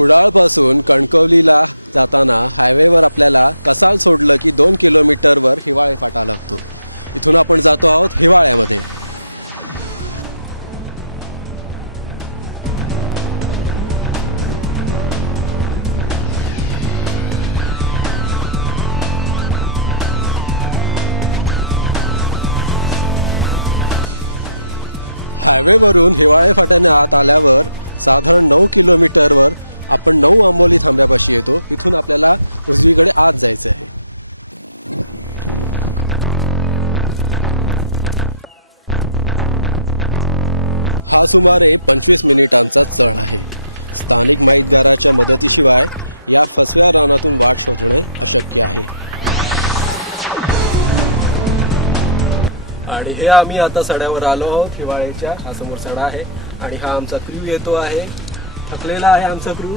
कुडाळपासून कणकवलीला जाताना हायवेवर आपल्याला कसाल सोडलं की दोन किलोमीटरवर हिवाळे फाटा लागतो. इथून आपण जातो आहोत हिवाळ्यामध्ये. हायवेवरून हिवाळे फाट्याने आत आल्यावर साधारण नऊ किलोमीटरवर आपण नऊ आंबोली थांब्यापाशी येतो. इथून आपल्याला उजवीकडे आत जायचं आहे. हा सुमारे पंचवीस मिनिटांचा चढ आहे. स्थानिक माहितगाराच्या मदतीशिवाय या फसव्या रानातून वाट शोधणे अशक्य आहे. आणि हे आम्ही आता सड्यावर आलो आहोत. हिवाळ्याच्या हा समोर सडा आहे. आणि हा आमचा क्रू येतो आहे. थकलेला आहे आमचा क्रू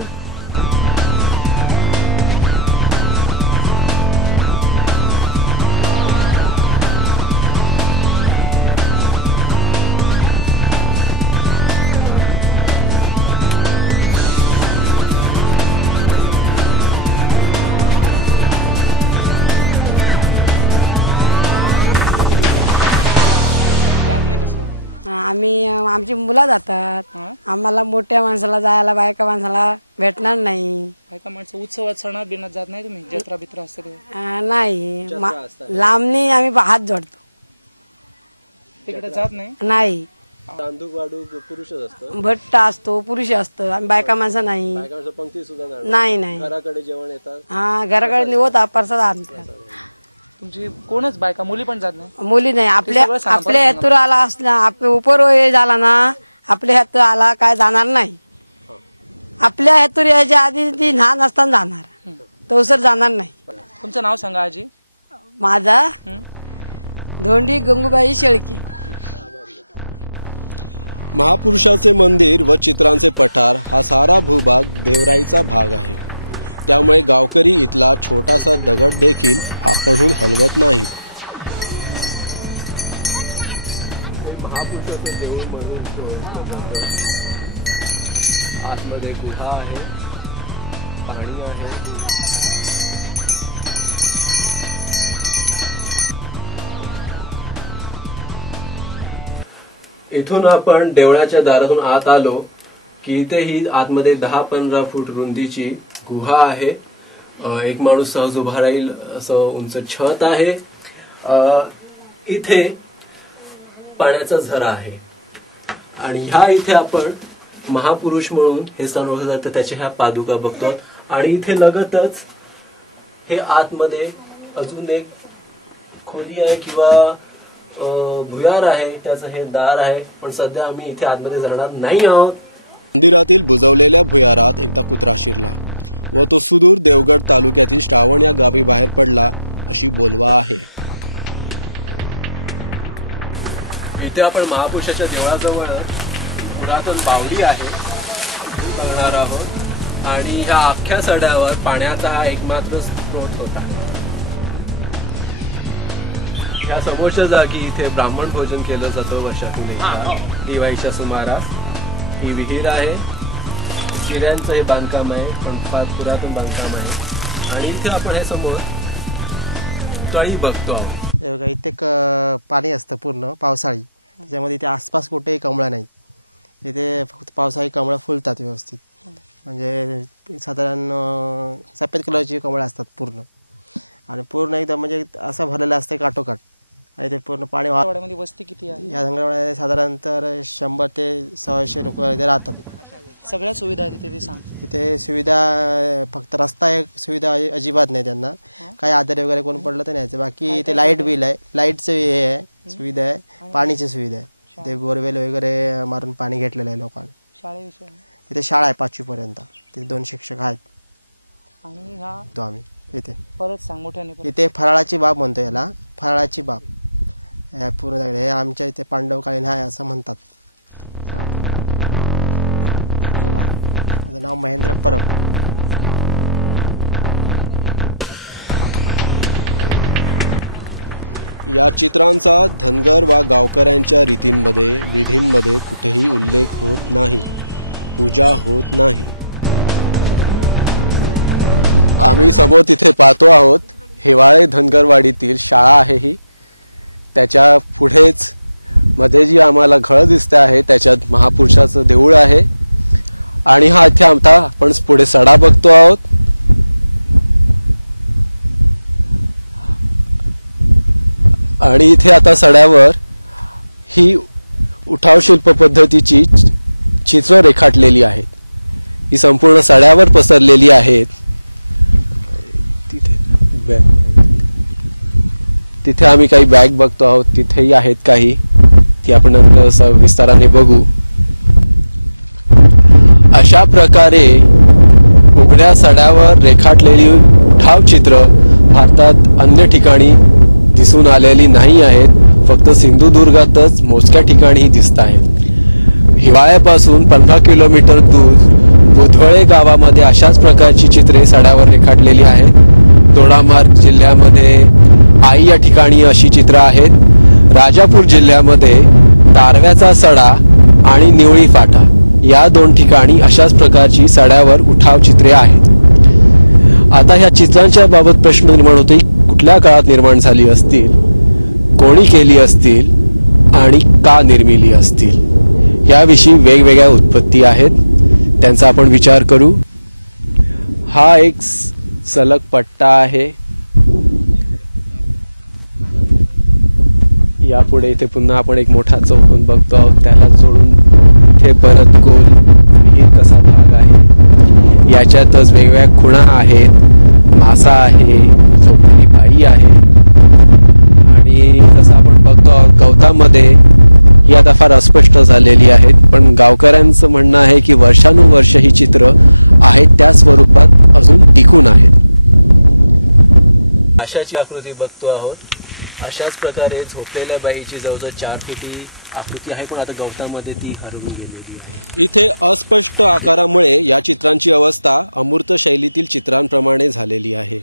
आमची मुलं जातात. हा? आम्हाला मोठ्या माणसाला जायला बायका माणसाला भेटणार नाही. काय का माणसं उत्सवात सणात बिनात जात नाही तुम्ही? जत्रा बित्रा असते अं, नाही. मा-. लांबणी आम्ही हात जोडतो. तिकडे जात नाही? नाही. तांदूळ वाडू पुरुषच असतं. भट्ट असतो पुरुष असतो. आम्ही बायका माणसं नाही. बायकांचं पंक्ती सुद्धा जाणार. नाही नाही. घराकडे जेवण येतात. हा घराकडे निवत परसाद आणतात. तुमची कोणच बायका मुली पण जात नाही. मुली नाही. आपल्या सगळं सांगा, आपल्या हेतूर आला असला आपल्या उपर हे झाला ना आपल्या हेतूर आला काय जाणार नाही. आपल्या हेतूर यायच्या आधी ती लहान असताना जाणार. तवसर जाणार नाही. तुमचं नाव सांगा आजी. माझा हं? धोंडी गंगूबाई शेळकी. महापुरुषाचे मंदिर व चित्रांचे पठार हा सारा भूभाग देवराईचा भाग आहे. त्यामुळे गावकरी इथला छोटासा दगड देखील आपणहून हलवत नाही महापुरुषाचं देऊळ म्हणून आतमध्ये गुहा आहे पाणी आहे. इथून आपण देवळाच्या दारातून आत आलो की इथेही आतमध्ये दहा पंधरा फूट रुंदीची गुहा आहे. एक माणूस सहज उभा राहील असं उंच छत आहे. इथे पाण्याचा झरा आहे. आणि ह्या इथे आपण महापुरुष म्हणून हे सण ओळखलं जातं त्याच्या ह्या पादुका बघतो. आणि इथे लगतच हे आतमध्ये अजून एक खोली आहे किंवा भुयार आहे त्याचं हे दार आहे. पण सध्या आम्ही इथे आतमध्ये जाणार नाही आहोत. मंदिरातील बुजवलेल्या भुयारात एकदा कुत्रा शिरला. व तो सुदूर देवगड तालुक्यातील श्रावण या गावी बाहेर पडला अशी बोलवा आहे. इथे आपण महापुरुषाच्या देवळाजवळ पुरातन बावडी आहे. बघणार आहोत. आणि ह्या अख्ख्या सड्यावर पाण्याचा हा एकमात्र स्रोत होता. या समोरच्या जागी इथे ब्राह्मण भोजन केलं जातं वर्षातून एकदा. दिवाळीच्या सुमारास. ही विहीर आहे. चिऱ्यांचं हे बांधकाम आहे पण फार पुरातन बांधकाम आहे. आणि इथे आपण हे समोर तळी बघतो आहोत. हे बघा इथे क पाणी असतं पूर्ण पावसाळी. त्याच्यामध्ये इथे आसपास कुठेही कमळं नाही. इथे फक्त पावसाळी कमळं फुलतात व्यवस्थित. म्हणजे साधारण सफेद कलरची कमळं असतात पूर्ण. आणि पूर्ण एकदम म्हणजे असं भरलेलं असतं काठोकाठ. आणि ते पूर्ण पाणी वस्ती किती आहे? या धंगरामध्ये साधारणतः शंभर ते सव्वाशे लोक इथे राहतात. सगळ्या सुविधा तिथे ते सांग. इथे सुविधा फक्त रस्ता एक सुविधा अजि- अजिबात नाही त्यांना. काही आधार वगैरे कोण पडलं तर न्यायचं बाकी इथे लाइट बिल आहे. लाईटचं हे आहे सुविधा आहे. पाणीची सुविधा आहे. इथे बोरवेल वगैरे मारून पाणी घेतलेलं आहे लोकांनी. शाळेविषयी इथे शाळा आहे पाचवी पर्यंत तिथे दोन शिक्षक आहेत. आणि तो आम्ही. इथे. परत सांग मोठ्याने. इथे फराळाची बाब म्हणतो याला. फराळाची बाब. पूर्ण हे आमच्या इथे पांडवकालीन आहे असं म्हणतात. नाव? महेंद्र परब. या चित्रांचा धनगर वा गावकऱ्यांच्या रीतींमध्ये विधींमध्ये कुठेही उल्लेख होत नाही पूजा होत नाही. आम्ही समोर तिथे पाहतो आहोत हिवाळे धनगरवाडीतील शाळा आहे ही. त्याच्या पुढेच मध्ये जी आम्हाला घळ दिसते आहे त्याच्यात महापुरुषाचं देऊळ आहे. आणि हा इथे आता आपण पुढे सडा बघतो आहोत. आणि इथे आता सड्यावर ही उठाव शिल्प पद्धतीची चित्र रेखाटलेली आहेत. ही संपूर्ण सड्यावर पसरलेली आहेत. तिथे तिथे. आम्ही काही बॅग बघतो आहोत. तिथेही आहेत काही. ती आपण नंतर विस्ताराने बघू. अशा प्रकारे उघड्या सड्यावर रेखाटलेली उठाव चित्र भारतात अन्य ठिकाणी दिसून आलेली नाही आहेत. फक्त सिंधुदुर्गातच मोजक्या ठिकाणी दिसत आहेत. हिवाळ्यापासून पंधरा किलोमीटर दूर बुधवळे गावामध्ये अशाच प्रकारची चित्रे सड्यावर रेखाटलेली आहेत. दोडामार्ग जिल्ह्यामध्ये आई या ठिकाणी अशी चित्र आहेत. राजापूर जिल्ह्यामध्ये तारव्याचा सडा आणि निवळी फाटा. या दोन ठिकाणी अशाच प्रकारची सड्यावर उठाव चित्रे आहेत. आता ह्या चित्रांच्या बाबत प्रश्न निर्माण होते कुठल्या काळात निर्माण झाली असतील कोणी केली असतील आणि का निर्मिली असतील याविषयी वेगवेगळ्या उत्पत्ती आहेत. त्यांचा आपण विचार करू. हा एक स- सलग पट्टा आहे. यापुढे इथे पुन्हा आपण एक मोठा चौकोन बघतो आहोत. त्याला जोडून तिथे परत गोल विहीर कसा भाग आहे? याच्यातच वेगवेगळ्या खुणा आहेत मासा आहे झोपलेली बाई आहे. आणि जसं आपण बघतो आहोत गवतामध्ये ही आता फार अस्पष्ट झालेली आहेत. पण गावकऱ्यांचं म्हणणं आहे की वर्षानुवर्ष ही चित्र आहेत त्या स्वरूपात अजून टिकून आहेत. अशाची आकृती बघतो आहोत. अशाच प्रकारे झोपलेल्या बाईची जवळजवळ चार फुटी आकृती आहे पण आता गवतामध्ये ती हरवून गेलेली आहे. इथे अस्पष्ट आकारामुळे या चित्रांची अवस्था अमूर्त शैलीतील चित्रांप्रमाणे झालेली आहे.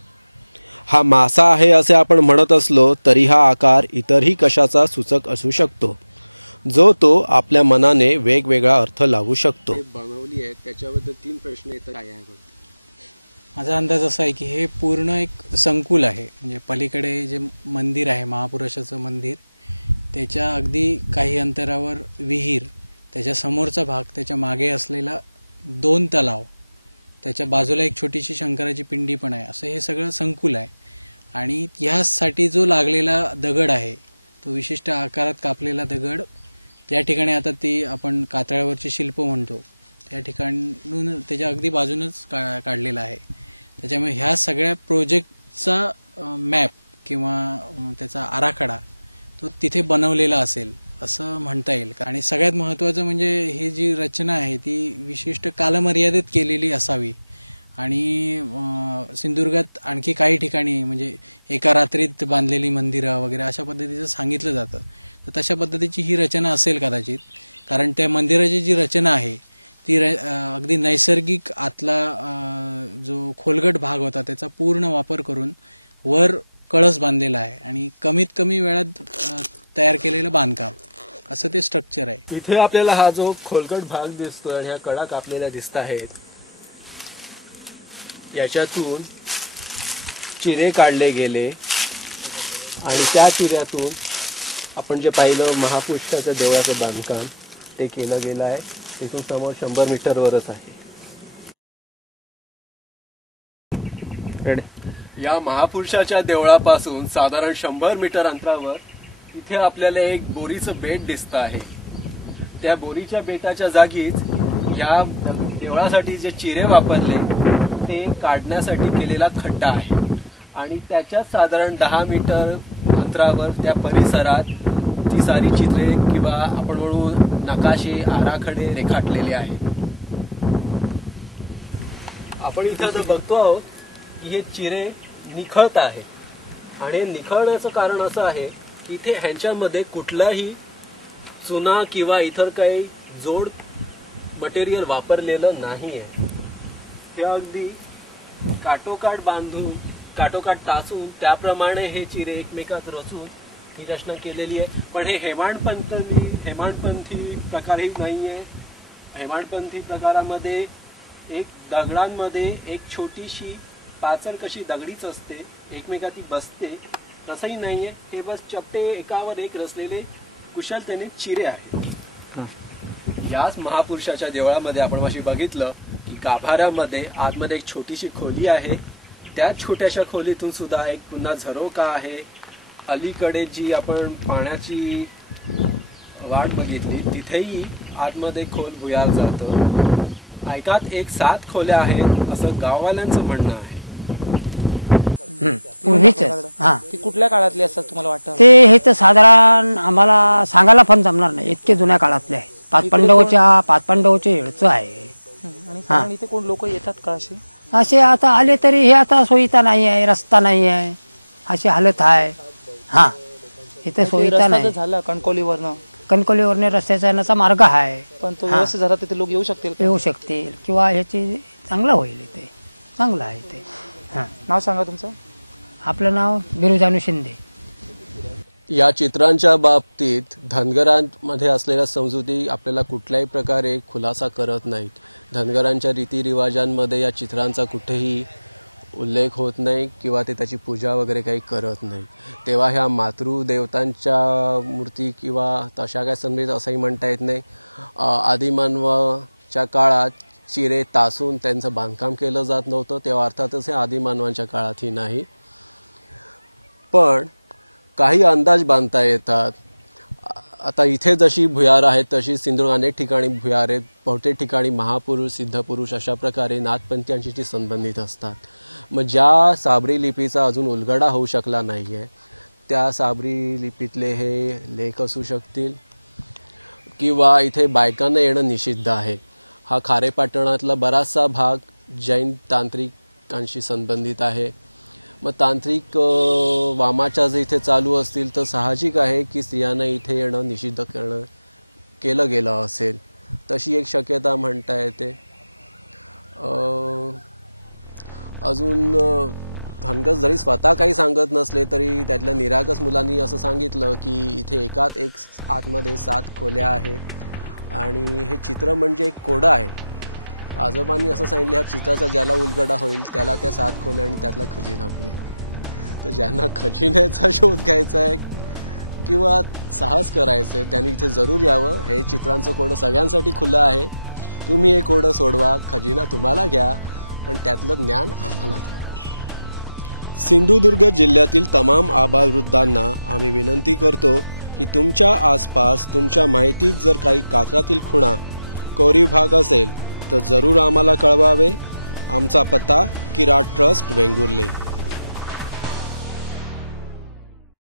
हा मासा आहे असे आपण म्हणत असलो तरी हा आकार इतरही कशाचा सूचक असू शकतो जो तो आपल्या मनाने वेगवेगळा अर्थ लावू शकतो. बनवली आहे त्याच्याबद्दल तीन प्रश्न येतात. काय आहे? माझा अंदाज असा आहे की हे पूर्ण एक संकुल आहे. म्हणजे पलीकडे जे मंदिर आहे महापुरुषाचं मंदिर त्याच्या अगदी काही अंतरावर विहीर त्याच्या समोरचा भाग त्याच्यामागे असलेला दोन तलाव त्याच्या बाजूला एक छोटीशी शंकराची पिंडी पण आहे. असं हे सगळं संकुल आहे. आणि ह्यासाठी जो लागलेला दगड आहे तो विशिष्ट आकारात कापलेला दगड त्या ठिकाणी आता ती आपण कातळ्यावरची शिल्प म्हणतो. त्या ठिकाणून त्याच्या अगदी बाजूनच का काढलेला आहे. त्याच्यामुळे ह्या सगळ्या प्रोजेक्टचा मॅप किंवा त्याचा आराखडा तो तिथे बनवलेला असेल असं म्हणता येईल. आणि सगळ्यात महत्वाचं म्हणजे ही जी रचना आहे ती विशिष्ट कालमर्यादेत केलेली असावी. आणि सिंधुदुर्गात आणखी काही ठिकाणी म्हणजे एका रात्रीत बांधलेली मंदिरं वगैरे अशा पद्धतीचं सांगितलं जातं. तर तशा पद्धतीची ही रचना असेल कदाचित कारण त्या मंदिराची जी रचना आहे ती र- अगदी नैसर्गिक आतला जो खोलगट भाग होता त्याचा पूर्ण वापर करून वर कळस बांधलेला आहे आणि कमीत कमी वेळात तयार केलेलं बांधकाम. असं ते स्ट्रक्चर आहे. इथे आपल्याला हा जो खोलगट भाग दिसतोय आणि ह्या कडा कापलेल्या दिसत आहेत याच्यातून चिरे काढले गेले आणि त्या चिऱ्यातून आपण जे पाहिलं महापुष्पाच्या देवळाचं बांधकाम ते केलं गेलं आहे. तिथून समोर शंभर मीटरवरच आहे. या महापुरुषाच्या देवळापासून साधारण शंभर मीटर अंतरावर इथे आपल्याला एक बोरीचं बेट दिसत आहे. त्या बोरीच्या बेटाच्या जागीच या देवळासाठी जे चिरे वापरले ते काढण्यासाठी केलेला खड्डा आहे. आणि त्याच्यात साधारण दहा मीटर अंतरावर त्या परिसरात ती सारी चित्रे किंवा आपण म्हणू नकाशे आराखडे रेखाटलेले आहेत. आपण इथे आता बघतो आहोत की हे चिरे निखळत आहे. आणि हे निखळण्याचं कारण असं आहे की इथे ह्यांच्यामध्ये कुठलाही चुना किंवा इतर काही जोड मटेरियल वापरलेलं नाही आहे हे अगदी काटोकाट बांधून काटोकाट टाचून त्याप्रमाणे हे चिरे एकमेकात रचून ही रचना केलेली आहे पण हे हेमाडपंथी हेमाडपंथी प्रकारही नाही आहे हेमाडपंथी प्रकारामध्ये एक दगडांमध्ये एक छोटीशी पाचर कशी दगडीच असते एकमेकाती बसते तसंही नाहीये. हे बस चपटे एकावर एक रचलेले कुशलतेने चिरे आहेत. याच महापुरुषाच्या देवळामध्ये आपण अशी बघितलं की गाभाऱ्यामध्ये आतमध्ये एक छोटीशी खोली आहे. त्या छोट्याशा खोलीतून सुद्धा एक पुन्हा झरोका आहे. अलीकडे जी आपण पाण्याची वाट बघितली तिथेही आतमध्ये खोल भुयार जातं. ऐकात एक सात खोल्या आहेत असं गाववाल्यांचं म्हणणं आहे. पूर्वीच हा. ती कुठल्या काळातली असतात तुम्हाला वाटतं? ते हे तर साधारण आम्हाला सांगायला पण जमणार नाही. इतके जुन्या काळातले आहे. पाच पांडवच्या पाच पांडवचे हेळचं आहे. हं, आणि साधारण इथे कोण लोक येतात का अशी असे आता आले तरी हे आता सोयीता नाही आहे रस्ता नाही आहे. अशी हालत आहे. हा. इथे सोयीता नाही. झाला कणकवलीवरनं कणकोलीवरने रस्त्याचा येण्याचा मार्ग आहे. पण तो व्यवस्थित झाला तिथे लोक येऊ शकतील? येऊ शकतील. किंवा ह्याची चांगलं होईल इथे. चांगलं आहे इथे. हा. नाव सांगा तुमचं. आपलं नाव बिरुजानू शिंदे. या चित्रांच्या बाबतीत धनगरांमध्ये असलेल्या समजुती आपल्याला कुठल्याही प्रकारे खुलासा करत नाहीत. धनगरांच्या रीतिरिवाजांमध्ये या चित्रांचा कुठेही उल्लेख होत नाही किंवा ते त्याची पूजा वगैरे काही करत नाही. तेव्हा ह्या मातृदेवतांच्या मूर्ती किंवा तशा काय संबंधित असंही म्हणता येत नाही. आदिमानवाच्या काळात चिरे तासून त्यांचं बांधकाम केलं जात नव्हतं. तेव्हा अर्थातच हे आदिमानवांच्या काळातही नाही. पण काही अंदाज बांधता येतात. आता इथे जशी भुयार आहेत तशी सिंधुदुर्ग अनेक ठिकाणी भुयार आहेत. बहुतेक ठिकाणी महापुरुष सिद्धपुरुष अशा प्रकारे नाथपंथीयांशी संबंधित असतात. मग ज्या साबरी लिपीचा अजून उलगडा होऊ शकला नाही आहे त्या साबरी लिपीतले हे लेख असू शकतील किंवा इथे बायकांना येणं निषिद्ध आहे. हा खारेपाटणातला बराचसा भाग जैन तांत्रिकांशी संबंधित आहे. मग तांत्रिक वामाच्या जर इथे चालू असतील तर साहजिक आहे की स्त्रियांना इथे येणं निषिद्ध करणं केलं गेलं असेल. तशी एक शक्यता म्हणता येते. अजून धनगस जरी स्वतः काही सांगत नसले तरी त्यातल्या निरागस मुलांनी असं सांगितलं की इथे एकात एक आतमध्ये सात खोल्या आहेत. आणि हे चित्र म्हणजे एक कोडा आहे. आजोबांनी असं सांगितलं ह्या चित्राचा ज्याला उलगडा होईल त्याला त्या सात खोल्या आणि त्यातला खजिना मिळेल. तर ज्यांना खजिन्याचा शोध घ्यायचा आहे किंवा साहस करायचं आहे त्यांनी इथे जरूर यावं. हे चित्रांचं कोडं सगळ्यांसाठी खुलं आहे. तुम्ही हे कोडं सोडवा खजिना तुम्हाला घ्या. पण त्यातलं ज्ञान आम्हाला द्या. सिंधुदुर्ग जिल्ह्यातील तमाम आबालवृद्धांना आम्ही विनंती करतो की तुमच्या आसपास तुमच्या माहितीत जर काही कात्रातील खुणा कोरीव भाग असेल तर जरूर आम्हाला कळवावे. आमचा पत्ता किराट ट्रस्ट वेंगुर्ले.